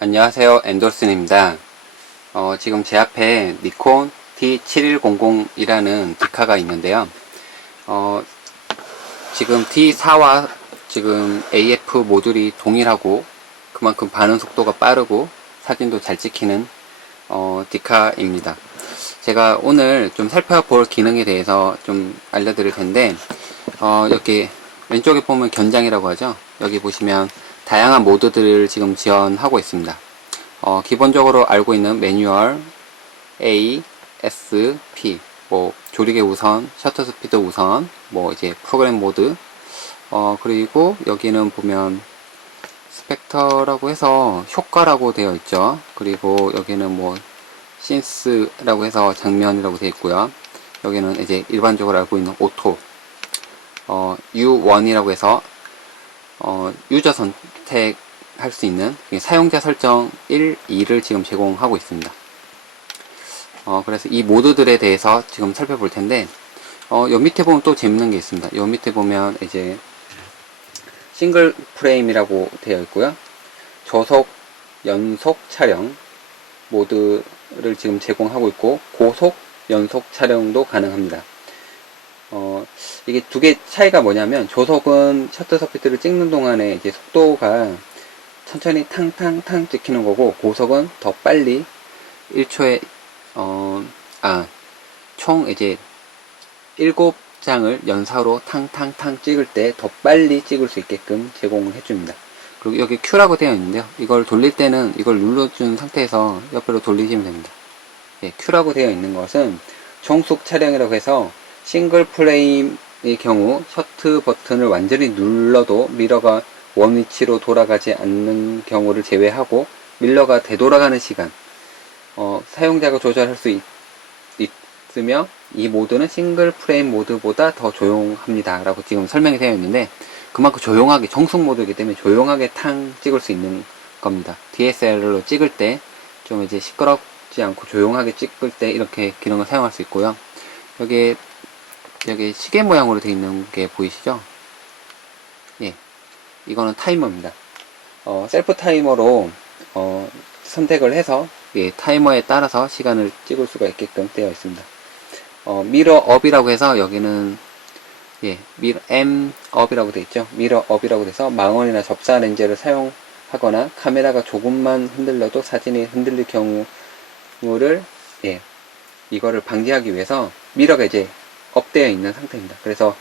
안녕하세요. 엔돌슨입니다. 어, 지금 제 앞에 니콘 D7100 이라는 디카가 있는데요. 어, 지금 D4와 지금 AF 모듈이 동일하고 그만큼 반응 속도가 빠르고 사진도 잘 찍히는 어, 디카입니다. 제가 오늘 좀 살펴볼 기능에 대해서 좀 알려드릴 텐데 어, 여기 왼쪽에 보면 견장이라고 하죠. 여기 보시면 다양한 모드들을 지금 지원하고 있습니다. 어, 기본적으로 알고 있는 매뉴얼 A, S, P, 뭐 조리개 우선, 셔터 스피드 우선, 뭐 이제 프로그램 모드, 어, 그리고 여기는 보면 스펙터라고 해서 효과라고 되어 있죠. 그리고 여기는 뭐 신스라고 해서 장면이라고 되어 있고요. 여기는 이제 일반적으로 알고 있는 오토, 어, U1이라고 해서 어, 유저 선택할 수 있는 사용자 설정 1, 2를 지금 제공하고 있습니다. 어, 그래서 이 모드들에 대해서 지금 살펴볼 텐데, 어, 요 밑에 보면 또 재밌는 게 있습니다. 요 밑에 보면 이제 싱글 프레임이라고 되어 있고요. 저속, 연속 촬영 모드를 지금 제공하고 있고, 고속, 연속 촬영도 가능합니다. 어, 이게 두 개 차이가 뭐냐면 조석은 셔터 스피드를 찍는 동안에 이제 속도가 천천히 탕탕탕 찍히는 거고 고속은 더 빨리 1초에 어, 아, 총 이제 7장을 연사로 탕탕탕 찍을 때 더 빨리 찍을 수 있게끔 제공을 해줍니다. 그리고 여기 Q라고 되어 있는데요. 이걸 돌릴 때는 이걸 눌러준 상태에서 옆으로 돌리시면 됩니다. 예, Q라고 되어 있는 것은 종속 촬영이라고 해서 싱글 프레임의 경우 셔트 버튼을 완전히 눌러도 미러가 원 위치로 돌아가지 않는 경우를 제외하고 밀러가 되돌아가는 시간 어, 사용자가 조절할 수 있, 있으며 이 모드는 싱글 프레임 모드보다 더 조용합니다 라고 지금 설명이 되어 있는데 그만큼 조용하게 정숙 모드이기 때문에 조용하게 탕 찍을 수 있는 겁니다. DSLR로 찍을 때 좀 이제 시끄럽지 않고 조용하게 찍을 때 이렇게 기능을 사용할 수 있고요. 여기 여기 시계 모양으로 되어 있는 게 보이시죠? 예. 이거는 타이머입니다. 어, 셀프 타이머로, 어, 선택을 해서, 예, 타이머에 따라서 시간을 찍을 수가 있게끔 되어 있습니다. 어, 미러 업이라고 해서 여기는, 예, 미러, M 업이라고 되어 있죠? 미러 업이라고 돼서 망원이나 접사 렌즈를 사용하거나 카메라가 조금만 흔들려도 사진이 흔들릴 경우를, 예, 이거를 방지하기 위해서 미러가 이제 업되어 있는 상태입니다. 그래서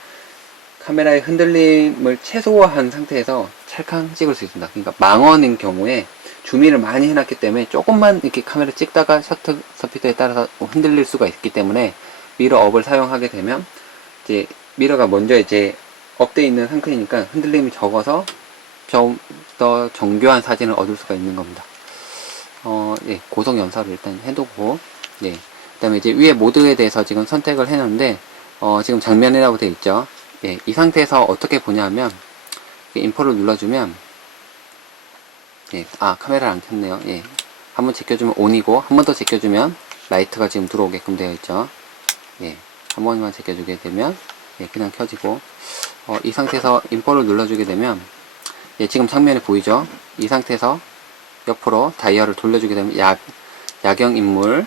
카메라의 흔들림을 최소화한 상태에서 찰칵 찍을 수 있습니다. 그러니까 망원인 경우에 주민을 많이 해놨기 때문에 조금만 이렇게 카메라 찍다가 셔터 스피드에 따라서 흔들릴 수가 있기 때문에 미러 업을 사용하게 되면 이제 미러가 먼저 이제 업되어 있는 상태니까 흔들림이 적어서 좀 더 정교한 사진을 얻을 수가 있는 겁니다. 어, 예, 고속 연사를 일단 해두고, 예. 그 다음에 이제 위에 모드에 대해서 지금 선택을 했는데, 어, 지금 장면이라고 되어 있죠. 예, 이 상태에서 어떻게 보냐면, 인포를 눌러주면, 예, 아, 카메라를 안 켰네요. 예. 한번 제껴주면 온이고, 한 번 더 제껴주면, 라이트가 지금 들어오게끔 되어 있죠. 예. 한 번만 제껴주게 되면, 예, 그냥 켜지고, 어, 이 상태에서 인포를 눌러주게 되면, 예, 지금 장면이 보이죠? 이 상태에서 옆으로 다이얼을 돌려주게 되면, 야, 야경 인물,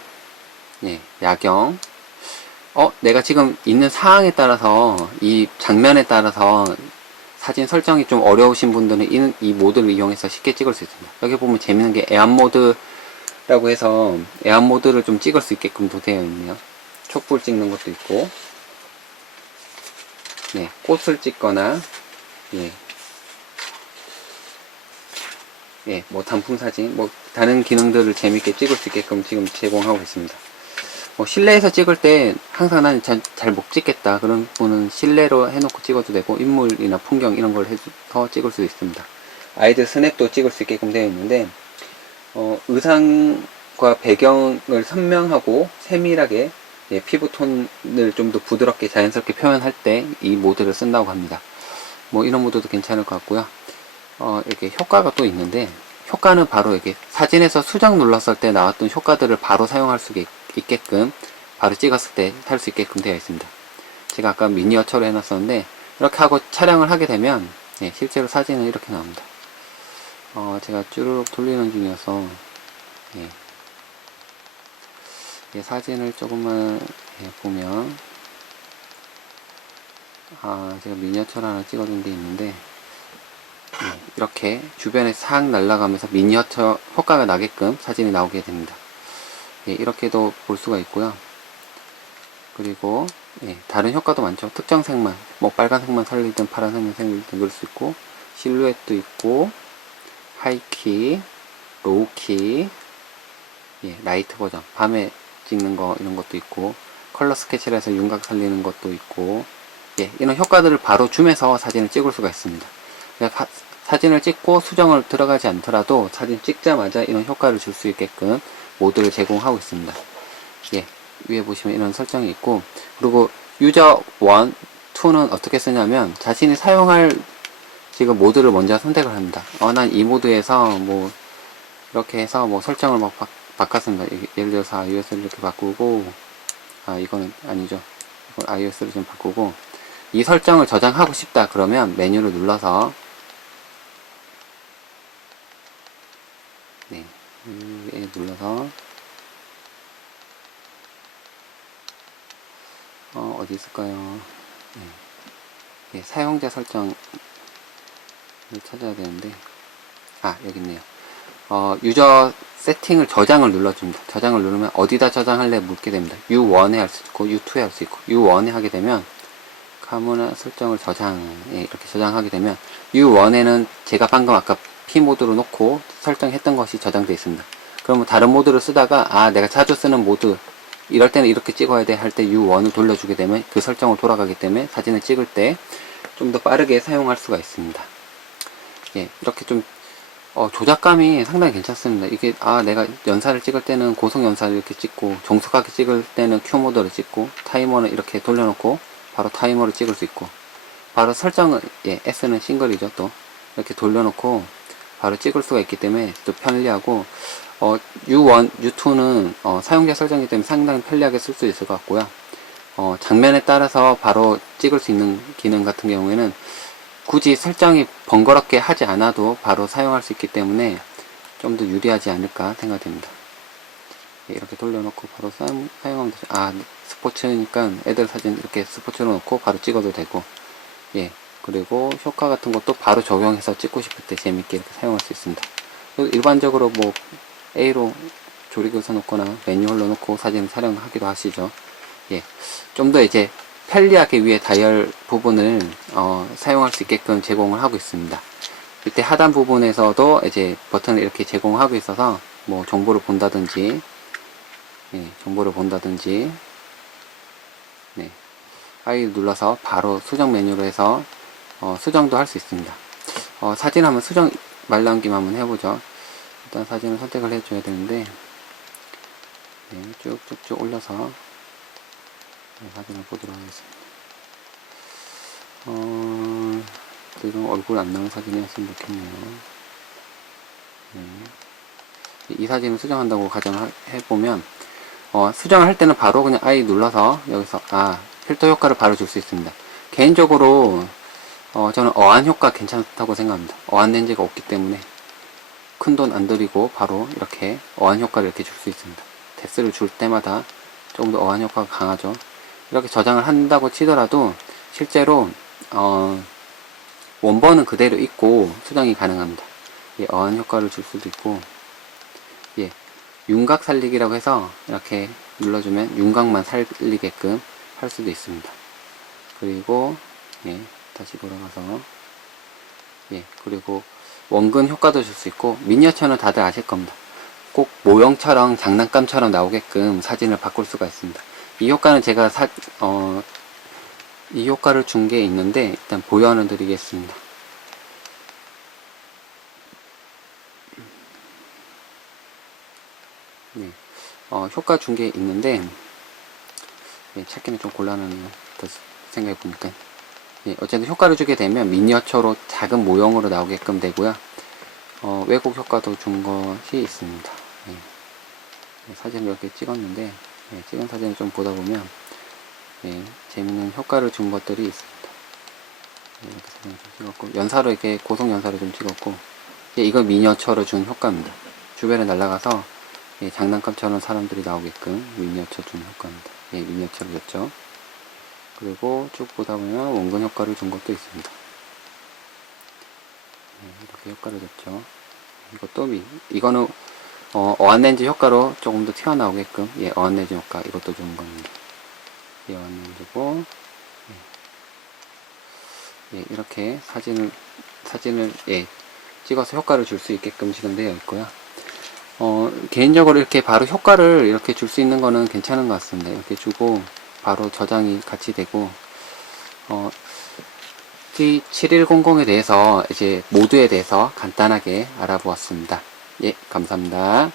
예, 야경, 어, 내가 지금 있는 상황에 따라서 이 장면에 따라서 사진 설정이 좀 어려우신 분들은 이, 이 모드를 이용해서 쉽게 찍을 수 있습니다. 여기 보면 재밌는 게 애완 모드라고 해서 애완 모드를 좀 찍을 수 있게끔도 되어 있네요. 촛불 찍는 것도 있고, 네, 꽃을 찍거나, 예, 예, 뭐 단품 사진, 뭐 다른 기능들을 재밌게 찍을 수 있게끔 지금 제공하고 있습니다. 뭐 실내에서 찍을 때 항상 나는 잘못 찍겠다. 그런 분은 실내로 해놓고 찍어도 되고 인물이나 풍경 이런 걸 해서 찍을 수 있습니다. 아이들 스냅도 찍을 수 있게끔 되어 있는데 어, 의상과 배경을 선명하고 세밀하게 예, 피부톤을 좀 더 부드럽게 자연스럽게 표현할 때 이 모드를 쓴다고 합니다. 뭐 이런 모드도 괜찮을 것 같고요. 어, 이렇게 효과가 또 있는데 효과는 바로 이렇게 사진에서 수정 눌렀을 때 나왔던 효과들을 바로 사용할 수 있게 있게끔 바로 찍었을 때할수 있게끔 되어 있습니다. 제가 아까 미니어 처로 해놨었는데 이렇게 하고 촬영을 하게 되면 예, 실제로 사진은 이렇게 나옵니다. 어, 제가 쭈르륵 돌리는 중이어서, 예. 이 사진을 조금만 예, 보면, 아, 제가 미니어처를 하나 찍어둔 게 있는데, 예, 이렇게 주변에 싹 날아가면서 미니어처 효과가 나게끔 사진이 나오게 됩니다. 예, 이렇게도 볼 수가 있고요. 그리고 예, 다른 효과도 많죠. 특정 색만, 뭐 빨간색만 살리든 파란색만 살리든 넣을 수 있고 실루엣도 있고 하이키, 로우키, 예, 라이트 버전, 밤에 찍는 거 이런 것도 있고 컬러 스케치를 해서 윤곽 살리는 것도 있고 예, 이런 효과들을 바로 줌해서 사진을 찍을 수가 있습니다. 사- 사진을 찍고 수정을 들어가지 않더라도 사진 찍자마자 이런 효과를 줄 수 있게끔 모드를 제공하고 있습니다. 예, 위에 보시면 이런 설정이 있고 그리고 유저 1, 2는 어떻게 쓰냐면 자신이 사용할 지금 모드를 먼저 선택을 합니다. 어, 난 이 모드에서 뭐 이렇게 해서 뭐 설정을 막 바, 바꿨습니다. 예- 예를 들어서 iOS를 이렇게 바꾸고 아 이거는 아니죠. 이건 iOS를 좀 바꾸고 이 설정을 저장하고 싶다 그러면 메뉴를 눌러서 네, 위에 눌러서 어, 어디 있을까요? 네. 예, 사용자 설정을 찾아야 되는데, 아, 여기 있네요. 어, 유저 세팅을 저장을 눌러줍니다. 저장을 누르면 어디다 저장할래 묻게 됩니다. U1에 할 수 있고, U2에 할 수 있고, U1에 하게 되면, 카모나 설정을 저장, 예, 이렇게 저장하게 되면, U1에는 제가 방금 아까 P 모드로 놓고 설정했던 것이 저장되어 있습니다. 그러면 다른 모드를 쓰다가, 아, 내가 자주 쓰는 모드, 이럴 때는 이렇게 찍어야 돼 할 때 U1을 돌려주게 되면 그 설정으로 돌아가기 때문에 사진을 찍을 때 좀 더 빠르게 사용할 수가 있습니다. 예, 이렇게 좀 어, 조작감이 상당히 괜찮습니다. 이게 아 내가 연사를 찍을 때는 고속 연사를 이렇게 찍고 정숙하게 찍을 때는 Q 모드를 찍고 타이머는 이렇게 돌려놓고 바로 타이머를 찍을 수 있고 바로 설정은 예 S는 싱글이죠 또 이렇게 돌려놓고 바로 찍을 수가 있기 때문에 또 편리하고 어, U1, U2는 어, 사용자 설정이기 때문에 상당히 편리하게 쓸 수 있을 것 같고요. 어, 장면에 따라서 바로 찍을 수 있는 기능 같은 경우에는 굳이 설정이 번거롭게 하지 않아도 바로 사용할 수 있기 때문에 좀 더 유리하지 않을까 생각됩니다. 예, 이렇게 돌려놓고 바로 사용, 사용하면 되죠. 아, 스포츠니까 애들 사진 이렇게 스포츠로 놓고 바로 찍어도 되고, 예, 그리고 효과 같은 것도 바로 적용해서 찍고 싶을 때 재밌게 이렇게 사용할 수 있습니다. 일반적으로 뭐 A로 조리교사 놓거나 매뉴얼로 놓고 사진을 촬영하기도 하시죠. 예. 좀 더 이제 편리하게 위에 다이얼 부분을 어, 사용할 수 있게끔 제공을 하고 있습니다. 이때 하단 부분에서도 이제 버튼을 이렇게 제공하고 있어서 뭐 정보를 본다든지 예, 정보를 본다든지 네. 아이 눌러서 바로 수정 메뉴로 해서 어, 수정도 할 수 있습니다. 어, 사진 한번 수정 말 남김 한번 해보죠. 일단 사진을 선택을 해줘야 되는데 네, 쭉쭉쭉 올려서 네, 사진을 보도록 하겠습니다. 어, 지금 얼굴 안 나온 사진이었으면 좋겠네요. 네. 이 사진을 수정한다고 가정을 해보면 어, 수정을 할 때는 바로 그냥 아이 눌러서 여기서 아 필터 효과를 바로 줄 수 있습니다. 개인적으로 어, 저는 어안 효과 괜찮다고 생각합니다. 어안 렌즈가 없기 때문에 큰 돈 안 들이고 바로 이렇게 어안 효과를 이렇게 줄 수 있습니다. 텍스를 줄 때마다 조금 더 어안 효과가 강하죠. 이렇게 저장을 한다고 치더라도 실제로 어, 원본은 그대로 있고 수정이 가능합니다. 예, 어안 효과를 줄 수도 있고 예, 윤곽 살리기라고 해서 이렇게 눌러주면 윤곽만 살리게끔 할 수도 있습니다. 그리고 예, 다시 돌아가서 예, 그리고 원근 효과도 줄 수 있고 미니어처는 다들 아실 겁니다. 꼭 모형처럼 장난감처럼 나오게끔 사진을 바꿀 수가 있습니다. 이 효과는 제가 사, 어, 이 효과를 준 게 있는데 일단 보여는 드리겠습니다. 네, 어, 효과 준 게 있는데 예, 찾기는 좀 곤란하네요. 더 생각해 보니까 예, 어쨌든 효과를 주게 되면 미니어처로 작은 모형으로 나오게끔 되고요. 어, 왜곡 효과도 준 것이 있습니다. 예. 예, 사진을 이렇게 찍었는데 예, 찍은 사진을 좀 보다 보면 예, 재밌는 효과를 준 것들이 있습니다. 예, 이렇게 사진 좀 찍었고 연사로 이렇게 고속 연사로 좀 찍었고 예, 이거 미니어처로 준 효과입니다. 주변에 날아가서 예, 장난감처럼 사람들이 나오게끔 미니어처 준 효과입니다. 예, 미니어처를 줬죠. 그리고 쭉 보다 보면 원근 효과를 준 것도 있습니다. 예, 이렇게 효과를 줬죠. 이것도 미, 이거는 어, 어안렌즈 효과로 조금 더 튀어나오게끔 예, 어안렌즈 효과 이것도 좋은 겁니다. 예, 어안렌즈고 예, 예, 이렇게 사진을 사진을 예, 찍어서 효과를 줄 수 있게끔 지금 되어 있고요. 어, 개인적으로 이렇게 바로 효과를 이렇게 줄 수 있는 거는 괜찮은 것 같습니다. 이렇게 주고 바로 저장이 같이 되고 어, T7100에 대해서 이제 모드에 대해서 간단하게 알아보았습니다. 예, 감사합니다.